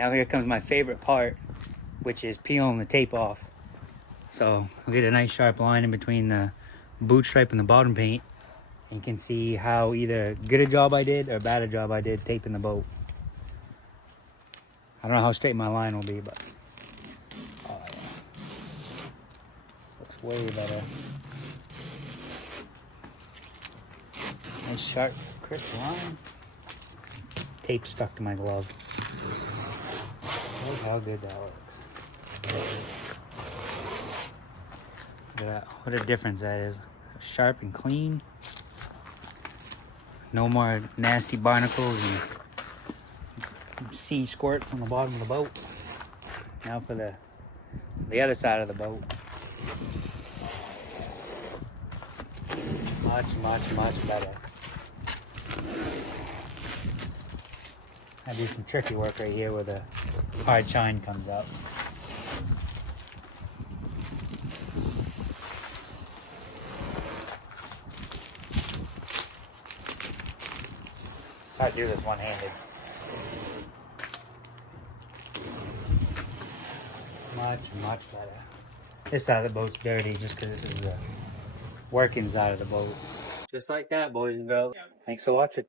Now here comes my favorite part, which is peeling the tape off. So I'll get a nice sharp line in between the boot stripe and the bottom paint. And you can see how either good a job I did or bad a job I did taping the boat. I don't know how straight my line will be, but oh, yeah. Looks way better. Nice sharp, crisp line. Tape stuck to my glove. Look how good that looks. Look at that. What a difference that is. Sharp and clean. No more nasty barnacles and sea squirts on the bottom of the boat. Now for the other side of the boat. Much better. I do some tricky work right here where the hard shine comes up. I do this one-handed. Much better. This side of the boat's dirty just because this is the working side of the boat. Just like that, boys and girls. Thanks for watching.